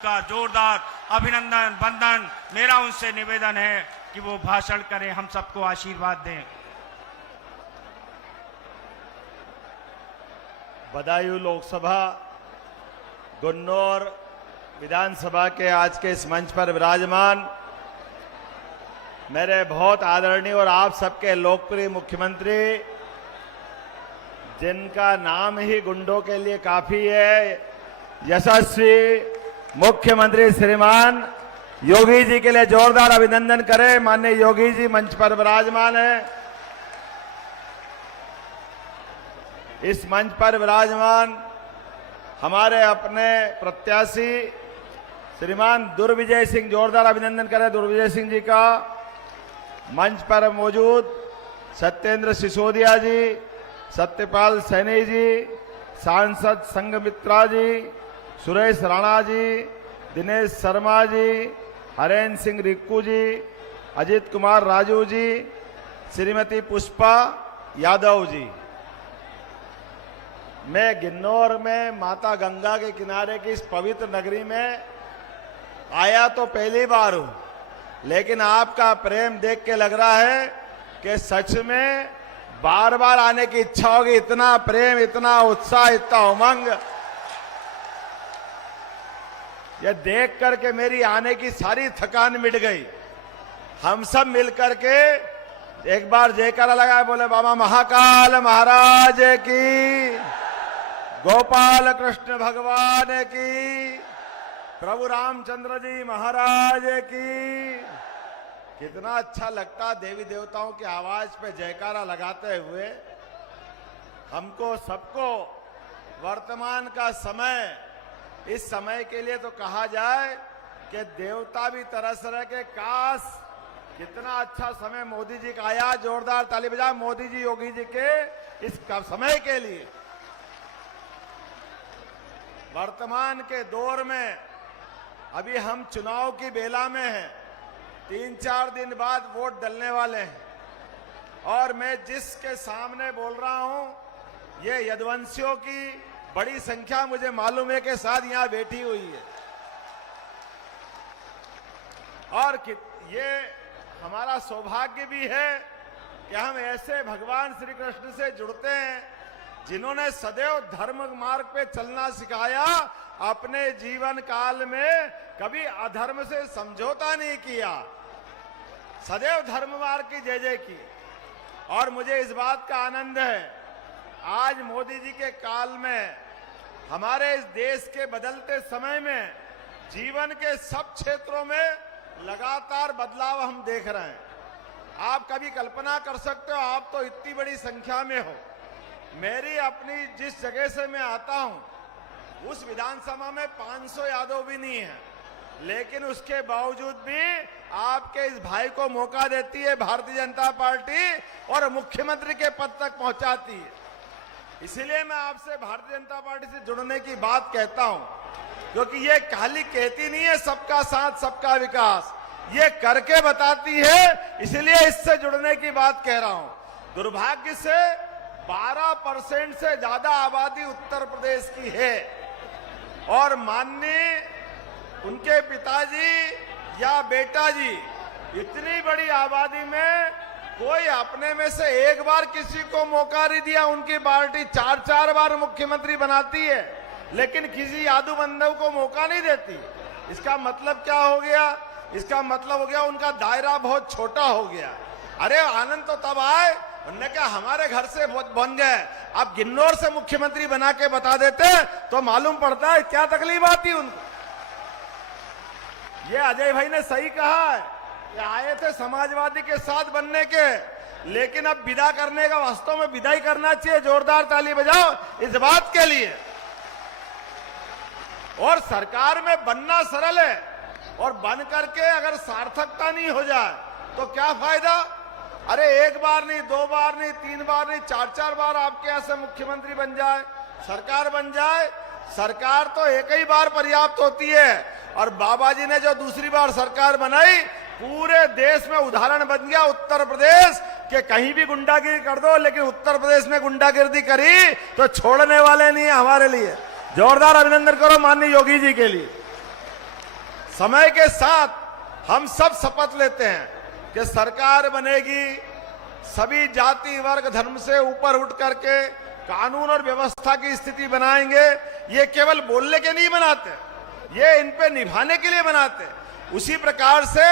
का जोरदार अभिनंदन वंदन। मेरा उनसे निवेदन है कि वो भाषण करें, हम सबको आशीर्वाद दें। बदायूं लोकसभा गुन्नौर विधानसभा के आज के इस मंच पर विराजमान मेरे बहुत आदरणीय और आप सबके लोकप्रिय मुख्यमंत्री, जिनका नाम ही गुंडों के लिए काफी है, यशस्वी मुख्यमंत्री श्रीमान योगी जी के लिए जोरदार अभिनंदन करें। माननीय योगी जी मंच पर विराजमान है। इस मंच पर विराजमान हमारे अपने प्रत्याशी श्रीमान दुर्विजय सिंह, जोरदार अभिनंदन करें दुर्विजय सिंह जी का। मंच पर मौजूद सत्येंद्र सिसोदिया जी, सत्यपाल सैनी जी, सांसद संघमित्रा जी, सुरेश राणा जी, दिनेश शर्मा जी, हरेंद्र सिंह रिक्कू जी, अजीत कुमार राजू जी, श्रीमती पुष्पा यादव जी। मैं गिन्नौर में माता गंगा के किनारे की इस पवित्र नगरी में आया तो पहली बार हूं, लेकिन आपका प्रेम देख के लग रहा है कि सच में बार बार आने की इच्छा होगी। इतना प्रेम, इतना उत्साह, इतना उमंग, यह देख करके मेरी आने की सारी थकान मिट गई। हम सब मिलकर के एक बार जयकारा लगाए, बोले बाबा महाकाल महाराज की, गोपाल कृष्ण भगवान की, प्रभु रामचंद्र जी महाराज की। कितना अच्छा लगता देवी देवताओं की आवाज पे जयकारा लगाते हुए। हमको सबको वर्तमान का समय, इस समय के लिए तो कहा जाए कि देवता भी तरस रहे के काश कितना अच्छा समय मोदी जी का आया। जोरदार ताली बजाए मोदी जी, योगी जी के इस समय के लिए। वर्तमान के दौर में अभी हम चुनाव की बेला में हैं, 3-4 दिन बाद वोट डलने वाले हैं, और मैं जिसके सामने बोल रहा हूं, ये यदुवंशियों की बड़ी संख्या मुझे मालूम है कि साथ यहां बैठी हुई है। और ये हमारा सौभाग्य भी है कि हम ऐसे भगवान श्री कृष्ण से जुड़ते हैं जिन्होंने सदैव धर्म मार्ग पे चलना सिखाया। अपने जीवन काल में कभी अधर्म से समझौता नहीं किया, सदैव धर्म मार्ग की जय जय की। और मुझे इस बात का आनंद है, आज मोदी जी के काल में हमारे इस देश के बदलते समय में जीवन के सब क्षेत्रों में लगातार बदलाव हम देख रहे हैं। आप कभी कल्पना कर सकते हो, आप तो इतनी बड़ी संख्या में हो। मेरी अपनी जिस जगह से मैं आता हूं, उस विधानसभा में 500 यादव भी नहीं है, लेकिन उसके बावजूद भी आपके इस भाई को मौका देती है भारतीय जनता पार्टी और मुख्यमंत्री के पद तक पहुंचाती है। इसीलिए मैं आपसे भारतीय जनता पार्टी से जुड़ने की बात कहता हूं, क्योंकि ये खाली कहती नहीं है सबका साथ सबका विकास, ये करके बताती है। इसलिए इससे जुड़ने की बात कह रहा हूं। दुर्भाग्य से 12% से ज्यादा आबादी उत्तर प्रदेश की है, और माननीय उनके पिताजी या बेटा जी, इतनी बड़ी आबादी में कोई अपने में से एक बार किसी को मौका नहीं दिया। उनकी पार्टी 4-4 बार मुख्यमंत्री बनाती है, लेकिन किसी यादव बंधु को मौका नहीं देती। इसका मतलब क्या हो गया? इसका मतलब हो गया उनका दायरा बहुत छोटा हो गया। अरे आनंद तो तब आए, उन्होंने कहा हमारे घर से बन गए, अब गिन्नौर से मुख्यमंत्री बना के बता देते तो मालूम पड़ता है क्या तकलीफ आती उनको। ये अजय भाई ने सही कहा है कि आए थे समाजवादी के साथ बनने के, लेकिन अब विदा करने का, वास्तव में विदाई करना चाहिए। जोरदार ताली बजाओ इस बात के लिए। और सरकार में बनना सरल है, और बन करके अगर सार्थकता नहीं हो जाए तो क्या फायदा? अरे एक बार नहीं, 2 बार नहीं, 3 बार नहीं, 4-4 बार आपके यहां से मुख्यमंत्री बन जाए, सरकार बन जाए। सरकार तो एक ही बार पर्याप्त होती है। और बाबा जी ने जो दूसरी बार सरकार बनाई, पूरे देश में उदाहरण बन गया उत्तर प्रदेश के। कहीं भी गुंडागिरी कर दो, लेकिन उत्तर प्रदेश में गुंडागिरी करी तो छोड़ने वाले नहीं है हमारे लिए। जोरदार अभिनंदन करो माननीय योगी जी के लिए। समय के साथ हम सब शपथ लेते हैं कि सरकार बनेगी, सभी जाति वर्ग धर्म से ऊपर उठ करके कानून और व्यवस्था की स्थिति बनाएंगे। ये केवल बोलने के नहीं बनाते, ये इन पे निभाने के लिए बनाते। उसी प्रकार से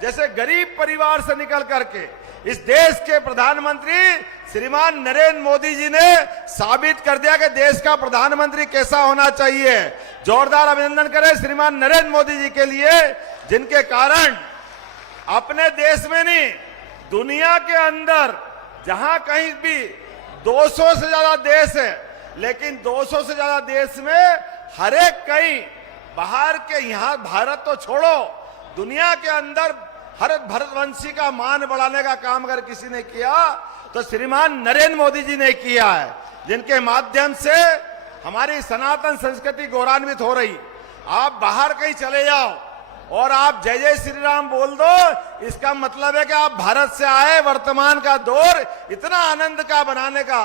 जैसे गरीब परिवार से निकल करके इस देश के प्रधानमंत्री श्रीमान नरेंद्र मोदी जी ने साबित कर दिया कि देश का प्रधानमंत्री कैसा होना चाहिए। जोरदार अभिनंदन करें श्रीमान नरेंद्र मोदी जी के लिए, जिनके कारण अपने देश में नहीं, दुनिया के अंदर जहां कहीं भी 200 से ज्यादा देश है, लेकिन 200 से ज्यादा देश में हर एक कहीं बाहर के, यहां भारत तो छोड़ो, दुनिया के अंदर भारतवंशी का मान बढ़ाने का काम अगर किसी ने किया तो श्रीमान नरेंद्र मोदी जी ने किया है, जिनके माध्यम से हमारी सनातन संस्कृति गौरवान्वित हो रही। आप बाहर कहीं चले जाओ और आप जय जय श्री राम बोल दो, इसका मतलब है कि आप भारत से आए। वर्तमान का दौर इतना आनंद का बनाने का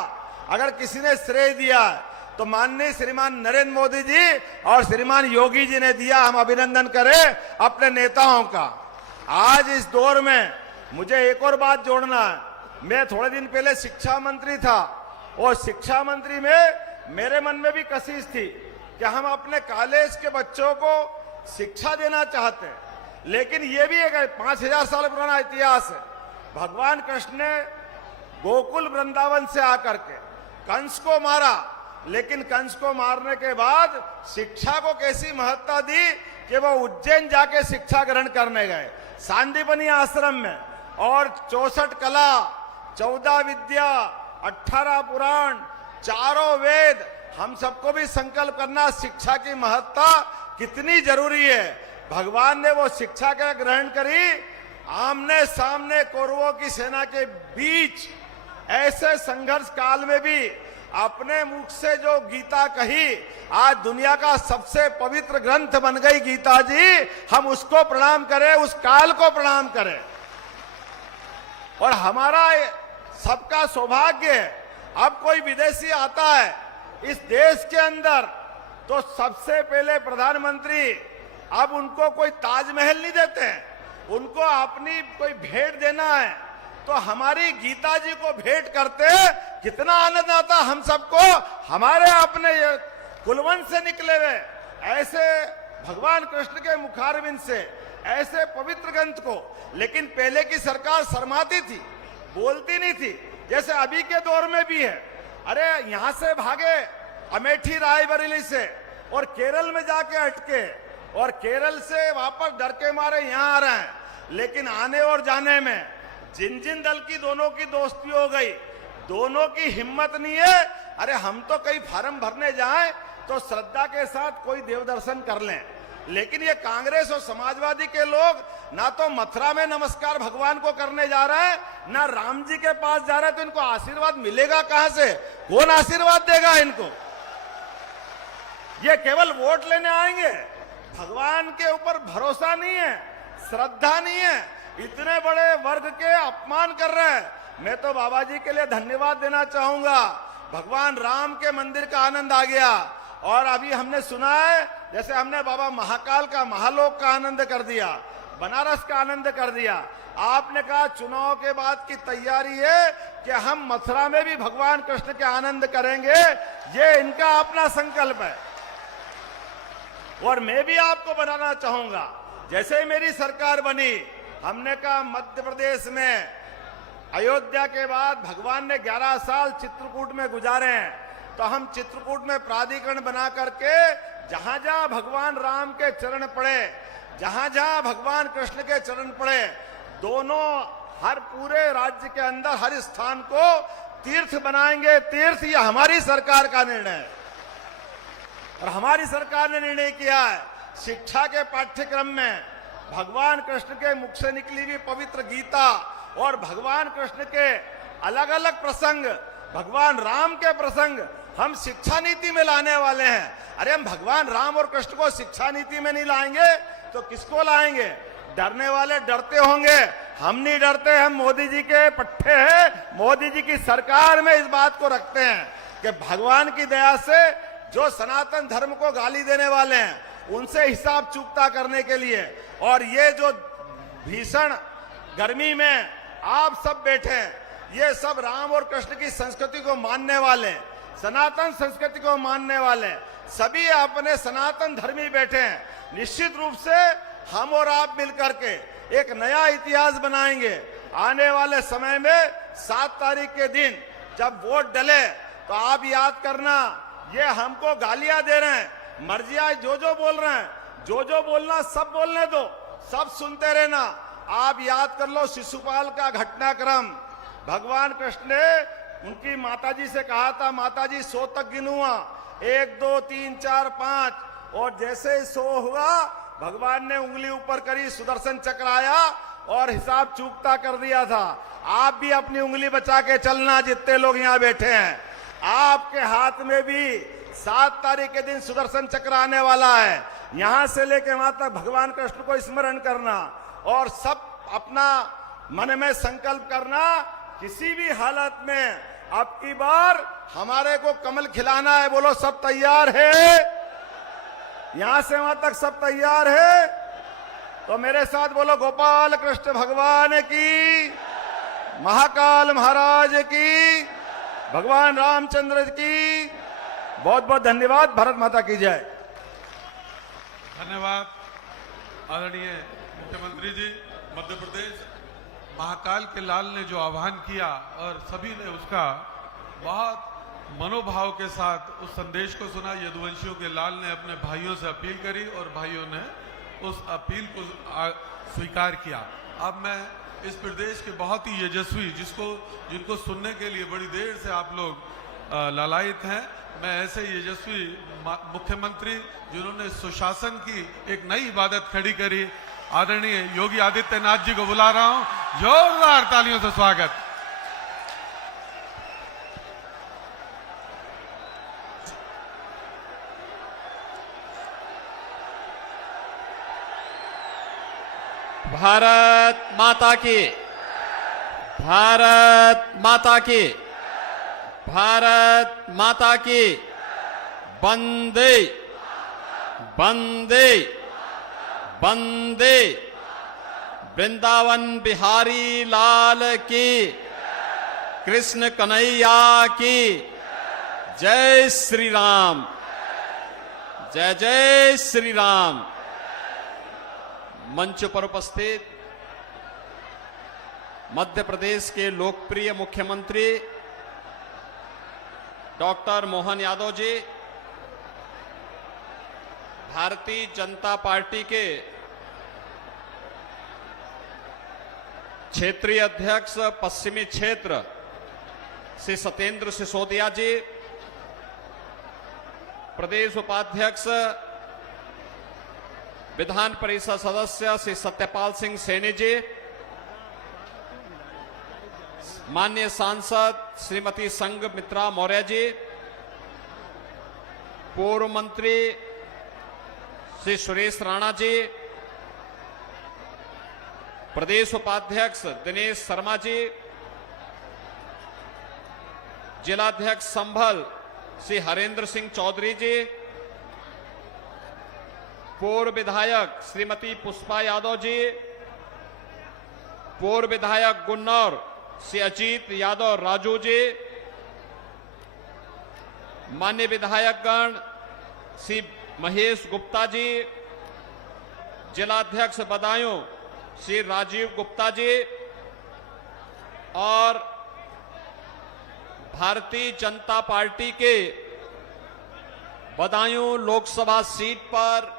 अगर किसी ने श्रेय दिया तो माननीय श्रीमान नरेंद्र मोदी जी और श्रीमान योगी जी ने दिया। हम अभिनंदन करें अपने नेताओं का। आज इस दौर में मुझे एक और बात जोड़ना है। मैं थोड़े दिन पहले शिक्षा मंत्री था और शिक्षा मंत्री में मेरे मन में भी कशिश थी कि हम अपने कॉलेज के बच्चों को शिक्षा देना चाहते हैं, लेकिन ये भी एक 5000 साल पुराना इतिहास है। भगवान कृष्ण ने गोकुल वृंदावन से आकर के कंस को मारा, लेकिन कंस को मारने के बाद शिक्षा को कैसी महत्ता दी कि वो उज्जैन जाके शिक्षा ग्रहण करने गए सांदीपनी आश्रम में, और 64 कला, 14 विद्या, 18 पुराण, चारों वेद, हम सबको भी संकल्प करना शिक्षा की महत्ता कितनी जरूरी है। भगवान ने वो शिक्षा का ग्रहण करी, आमने सामने कौरवों की सेना के बीच ऐसे संघर्ष काल में भी अपने मुख से जो गीता कही, आज दुनिया का सबसे पवित्र ग्रंथ बन गई गीता जी। हम उसको प्रणाम करें, उस काल को प्रणाम करें। और हमारा सबका सौभाग्य है, अब कोई विदेशी आता है इस देश के अंदर तो सबसे पहले प्रधानमंत्री अब उनको कोई ताजमहल नहीं देते हैं, उनको अपनी कोई भेंट देना है तो हमारी गीता जी को भेंट करते। कितना आनंद आता हम सबको, हमारे अपने कुलवंश से निकले हुए ऐसे भगवान कृष्ण के मुखारविंद से ऐसे पवित्र ग्रंथ को। लेकिन पहले की सरकार शर्माती थी, बोलती नहीं थी, जैसे अभी के दौर में भी है। अरे यहां से भागे अमेठी रायबरेली से और केरल में जाके अटके, और केरल से वापस डर के मारे यहां आ रहे हैं। लेकिन आने और जाने में जिन जिन दल की दोनों की दोस्ती हो गई, दोनों की हिम्मत नहीं है। अरे हम तो कई फार्म भरने जाएं तो श्रद्धा के साथ कोई देव दर्शन कर लें, लेकिन ये कांग्रेस और समाजवादी के लोग ना तो मथुरा में नमस्कार भगवान को करने जा रहे हैं, ना राम जी के पास जा रहे हैं। तो इनको आशीर्वाद मिलेगा कहां से? कौन आशीर्वाद देगा इनको? ये केवल वोट लेने आएंगे, भगवान के ऊपर भरोसा नहीं है, श्रद्धा नहीं है, इतने बड़े वर्ग के अपमान कर रहे हैं। मैं तो बाबा जी के लिए धन्यवाद देना चाहूंगा। भगवान राम के मंदिर का आनंद आ गया, और अभी हमने सुना है जैसे हमने बाबा महाकाल का, महालोक का आनंद कर दिया, बनारस का आनंद कर दिया। आपने कहा चुनाव के बाद की तैयारी है कि हम मथुरा में भी भगवान कृष्ण के आनंद करेंगे। ये इनका अपना संकल्प है, और मैं भी आपको बनाना चाहूंगा। जैसे ही मेरी सरकार बनी, हमने कहा मध्य प्रदेश में अयोध्या के बाद भगवान ने 11 साल चित्रकूट में गुजारे हैं, तो हम चित्रकूट में प्राधिकरण बना करके जहां जहां भगवान राम के चरण पड़े, जहां जहां भगवान कृष्ण के चरण पड़े, दोनों हर पूरे राज्य के अंदर हर स्थान को तीर्थ बनाएंगे। तीर्थ ये हमारी सरकार का निर्णय है, और हमारी सरकार ने निर्णय किया है शिक्षा के पाठ्यक्रम में भगवान कृष्ण के मुख से निकली हुई पवित्र गीता और भगवान कृष्ण के अलग अलग प्रसंग, भगवान राम के प्रसंग हम शिक्षा नीति में लाने वाले हैं। अरे हम भगवान राम और कृष्ण को शिक्षा नीति में नहीं लाएंगे तो किसको लाएंगे? डरने वाले डरते होंगे, हम नहीं डरते। हम मोदी जी के पट्टे हैं, मोदी जी की सरकार में इस बात को रखते हैं कि भगवान की दया से जो सनातन धर्म को गाली देने वाले हैं उनसे हिसाब चुकता करने के लिए। और ये जो भीषण गर्मी में आप सब बैठे हैं, ये सब राम और कृष्ण की संस्कृति को मानने वाले, सनातन संस्कृति को मानने वाले सभी अपने सनातन धर्मी बैठे हैं। निश्चित रूप से हम और आप मिलकर के एक नया इतिहास बनाएंगे। आने वाले समय में 7 तारीख के दिन जब वोट डले तो आप याद करना, ये हमको गालियां दे रहे हैं, मर्जियां जो बोल रहे हैं, जो बोलना सब बोलने दो, सब सुनते रहना। आप याद कर लो शिशुपाल का घटनाक्रम। भगवान कृष्ण ने उनकी माताजी से कहा था, माताजी 100 तक गिनूंगा, 1 2 3 4 5, और जैसे ही 100 हुआ भगवान ने उंगली ऊपर करी, सुदर्शन चक्र आया और हिसाब चूकता कर दिया था। आप भी अपनी उंगली बचा के चलना, जितने लोग यहाँ बैठे हैं, आपके हाथ में भी 7 तारीख के दिन सुदर्शन चक्र आने वाला है। यहां से लेके वहां तक भगवान कृष्ण को स्मरण करना और सब अपना मन में संकल्प करना, किसी भी हालत में अब की बार हमारे को कमल खिलाना है। बोलो सब तैयार है? यहां से वहां तक सब तैयार है? तो मेरे साथ बोलो गोपाल कृष्ण भगवान की, महाकाल महाराज की, भगवान रामचंद्र की। बहुत बहुत धन्यवाद। भारत माता की जय। धन्यवाद आदरणीय मुख्यमंत्री जी। मध्य प्रदेश महाकाल के लाल ने जो आह्वान किया और सभी ने उसका बहुत मनोभाव के साथ उस संदेश को सुना। यदुवंशियों के लाल ने अपने भाइयों से अपील करी और भाइयों ने उस अपील को स्वीकार किया। अब मैं इस प्रदेश के बहुत ही यशस्वी, जिनको सुनने के लिए बड़ी देर से आप लोग लालायित हैं, मैं ऐसे यशस्वी मुख्यमंत्री जिन्होंने सुशासन की एक नई इबादत खड़ी करी, आदरणीय योगी आदित्यनाथ जी को बुला रहा हूं। जोरदार तालियों से स्वागत। भारत माता की, भारत माता की, भारत माता की। वंदे वंदे वंदे। वृंदावन बिहारी लाल की, कृष्ण कन्हैया की। जय श्री राम, जय जय श्री राम। मंच पर उपस्थित मध्य प्रदेश के लोकप्रिय मुख्यमंत्री डॉक्टर मोहन यादव जी, भारतीय जनता पार्टी के क्षेत्रीय अध्यक्ष पश्चिमी क्षेत्र श्री सत्येंद्र सिसोदिया जी, प्रदेश उपाध्यक्ष विधान परिषद सदस्य श्री सत्यपाल सिंह सैनी जी, माननीय सांसद श्रीमती संघमित्रा मौर्य जी, पूर्व मंत्री श्री सुरेश राणा जी, प्रदेश उपाध्यक्ष दिनेश शर्मा जी, जिलाध्यक्ष संभल श्री हरेंद्र सिंह चौधरी जी, पूर्व विधायक श्रीमती पुष्पा यादव जी, पूर्व विधायक गुन्नौर श्री अजीत यादव राजू जी, माननीय विधायकगण श्री महेश गुप्ता जी, जिलाध्यक्ष बदायूं श्री राजीव गुप्ता जी और भारतीय जनता पार्टी के बदायूं लोकसभा सीट पर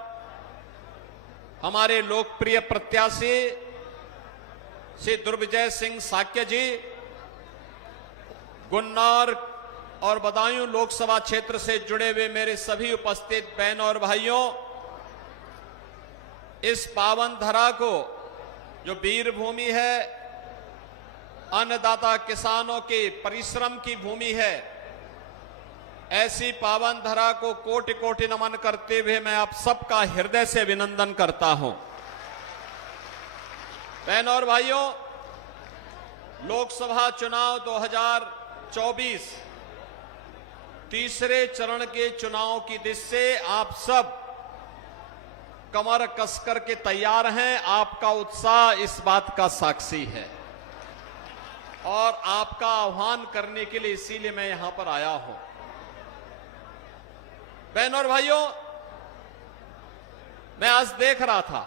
हमारे लोकप्रिय प्रत्याशी श्री दुर्विजय सिंह साक्य जी, गुन्नौर और बदायूं लोकसभा क्षेत्र से जुड़े हुए मेरे सभी उपस्थित बहनों और भाइयों, इस पावन धरा को जो वीर भूमि है, अन्नदाता किसानों के परिश्रम की भूमि है, ऐसी पावन धरा को कोटि कोटि नमन करते हुए मैं आप सबका हृदय से अभिनंदन करता हूं। बहनों और भाइयों, लोकसभा चुनाव 2024 तीसरे चरण के चुनाव की दिशा से आप सब कमर कसकर के तैयार हैं। आपका उत्साह इस बात का साक्षी है और आपका आह्वान करने के लिए इसीलिए मैं यहां पर आया हूं। बहनों और भाइयों, मैं आज देख रहा था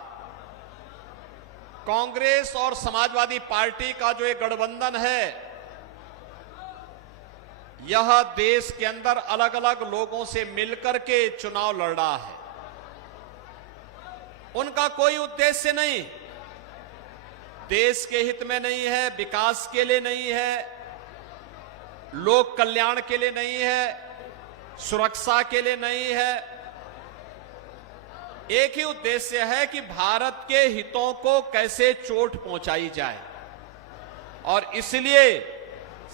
कांग्रेस और समाजवादी पार्टी का जो एक गठबंधन है, यह देश के अंदर अलग अलग लोगों से मिलकर के चुनाव लड़ रहा है। उनका कोई उद्देश्य नहीं, देश के हित में नहीं है, विकास के लिए नहीं है, लोक कल्याण के लिए नहीं है, सुरक्षा के लिए नहीं है। एक ही उद्देश्य है कि भारत के हितों को कैसे चोट पहुंचाई जाए। और इसलिए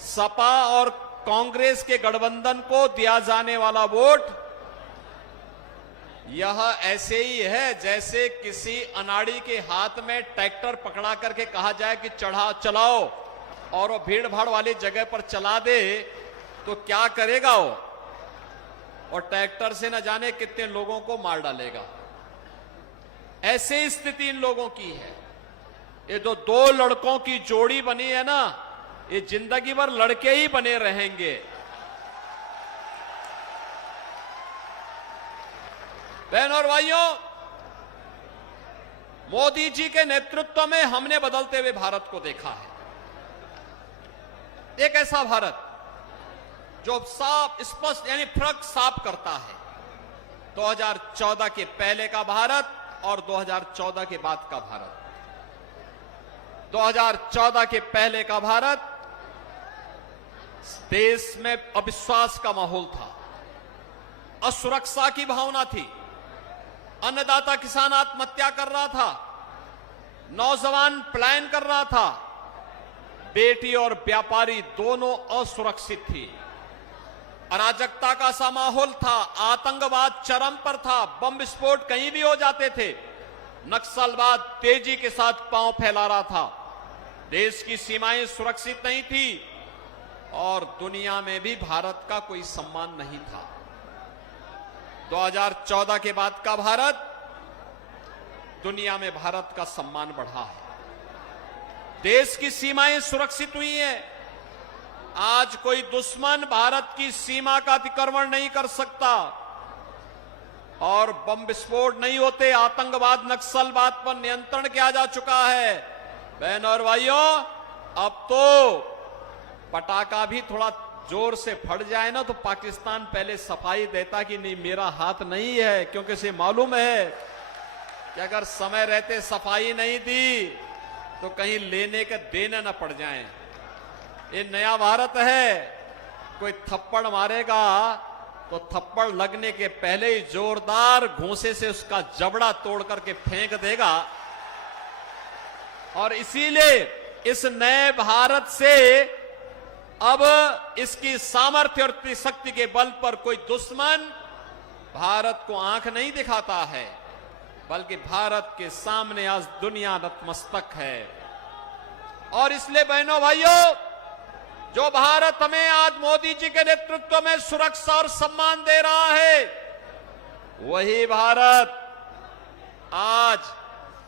सपा और कांग्रेस के गठबंधन को दिया जाने वाला वोट यह ऐसे ही है जैसे किसी अनाड़ी के हाथ में ट्रैक्टर पकड़ा करके कहा जाए कि चलाओ, और वो भीड़ भाड़ वाली जगह पर चला दे तो क्या करेगा वो, और ट्रैक्टर से न जाने कितने लोगों को मार डालेगा। ऐसे स्थिति इन लोगों की है। ये जो दो लड़कों की जोड़ी बनी है ना, ये जिंदगी भर लड़के ही बने रहेंगे। बहनों और भाइयों, मोदी जी के नेतृत्व में हमने बदलते हुए भारत को देखा है। एक ऐसा भारत जो साफ स्पष्ट यानी फर्क साफ करता है 2014 के पहले का भारत और 2014 के बाद का भारत। 2014 के पहले का भारत, देश में अविश्वास का माहौल था, असुरक्षा की भावना थी, अन्नदाता किसान आत्महत्या कर रहा था, नौजवान पलायन कर रहा था, बेटी और व्यापारी दोनों असुरक्षित थी, अराजकता का सा माहौल था, आतंकवाद चरम पर था, बम विस्फोट कहीं भी हो जाते थे, नक्सलवाद तेजी के साथ पांव फैला रहा था, देश की सीमाएं सुरक्षित नहीं थी और दुनिया में भी भारत का कोई सम्मान नहीं था। 2014 के बाद का भारत, दुनिया में भारत का सम्मान बढ़ा है, देश की सीमाएं सुरक्षित हुई हैं। आज कोई दुश्मन भारत की सीमा का अतिक्रमण नहीं कर सकता और बम विस्फोट नहीं होते, आतंकवाद नक्सलवाद पर नियंत्रण किया जा चुका है। बहनों और भाइयों, अब तो पटाखा भी थोड़ा जोर से फट जाए ना तो पाकिस्तान पहले सफाई देता कि नहीं मेरा हाथ नहीं है, क्योंकि इसे मालूम है कि अगर समय रहते सफाई नहीं दी तो कहीं लेने के देने न पड़ जाएं। ये नया भारत है, कोई थप्पड़ मारेगा तो थप्पड़ लगने के पहले ही जोरदार घूंसे से उसका जबड़ा तोड़ करके फेंक देगा। और इसीलिए इस नए भारत से अब इसकी सामर्थ्य और शक्ति के बल पर कोई दुश्मन भारत को आंख नहीं दिखाता है, बल्कि भारत के सामने आज दुनिया नतमस्तक है। और इसलिए बहनों भाइयों, जो भारत हमें आज मोदी जी के नेतृत्व में सुरक्षा और सम्मान दे रहा है, वही भारत आज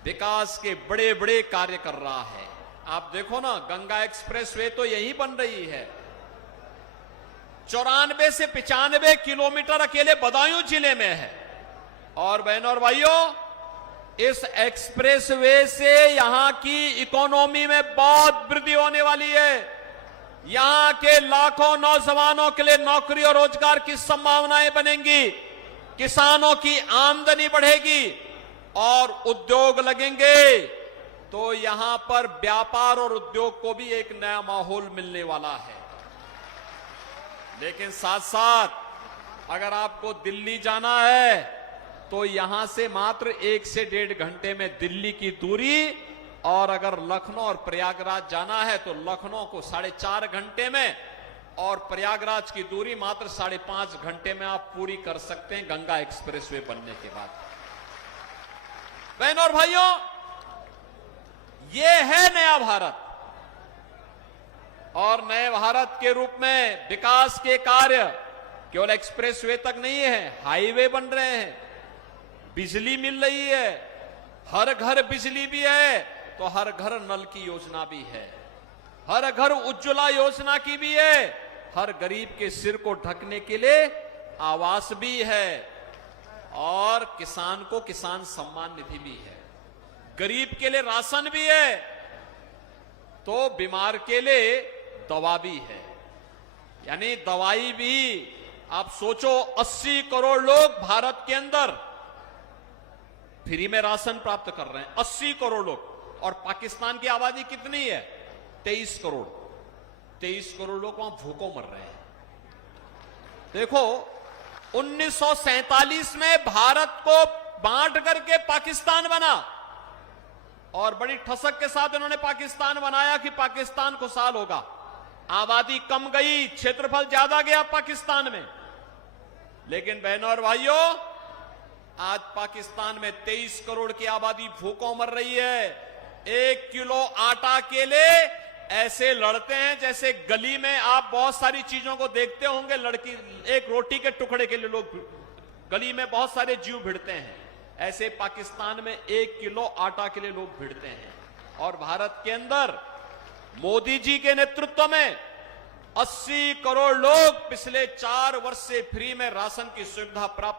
विकास के बड़े बड़े कार्य कर रहा है। आप देखो ना, गंगा एक्सप्रेसवे तो यही बन रही है, 94 से 95 किलोमीटर अकेले बदायूं जिले में है। और बहनों और भाइयों, इस एक्सप्रेसवे से यहां की इकोनॉमी में बहुत वृद्धि होने वाली है। यहां के लाखों नौजवानों के लिए नौकरी और रोजगार की संभावनाएं बनेंगी, किसानों की आमदनी बढ़ेगी और उद्योग लगेंगे, तो यहां पर व्यापार और उद्योग को भी एक नया माहौल मिलने वाला है। लेकिन साथ साथ अगर आपको दिल्ली जाना है तो यहां से मात्र 1 से 1.5 घंटे में दिल्ली की दूरी, और अगर लखनऊ और प्रयागराज जाना है तो लखनऊ को 4.5 घंटे में और प्रयागराज की दूरी मात्र 5.5 घंटे में आप पूरी कर सकते हैं गंगा एक्सप्रेसवे बनने के बाद। बहनों और भाइयों, ये है नया भारत। और नए भारत के रूप में विकास के कार्य केवल एक्सप्रेसवे तक नहीं है, हाईवे बन रहे हैं, बिजली मिल रही है, हर घर बिजली भी है तो हर घर नल की योजना भी है, हर घर उज्ज्वला योजना की भी है, हर गरीब के सिर को ढकने के लिए आवास भी है और किसान को किसान सम्मान निधि भी है, गरीब के लिए राशन भी है तो बीमार के लिए दवा भी है। यानी दवाई भी आप सोचो 80 करोड़ लोग भारत के अंदर फ्री में राशन प्राप्त कर रहे हैं, 80 करोड़ लोग। और पाकिस्तान की आबादी कितनी है? 23 करोड़। 23 करोड़ लोग वहां भूखों मर रहे हैं। देखो 1947 में भारत को बांट करके पाकिस्तान बना और बड़ी ठसक के साथ इन्होंने पाकिस्तान बनाया कि पाकिस्तान खुशहाल होगा। आबादी कम गई, क्षेत्रफल ज्यादा गया पाकिस्तान में, लेकिन बहनों और भाइयों आज पाकिस्तान में 23 करोड़ की आबादी भूखों मर रही है। 1 किलो आटा के लिए ऐसे लड़ते हैं जैसे गली में आप बहुत सारी चीजों को देखते होंगे, लड़की एक रोटी के टुकड़े के लिए लोग गली में बहुत सारे जीव भिड़ते हैं, ऐसे पाकिस्तान में 1 किलो आटा के लिए लोग भिड़ते हैं। और भारत के अंदर मोदी जी के नेतृत्व में 80 करोड़ लोग पिछले 4 वर्ष से फ्री में राशन की सुविधा प्राप्त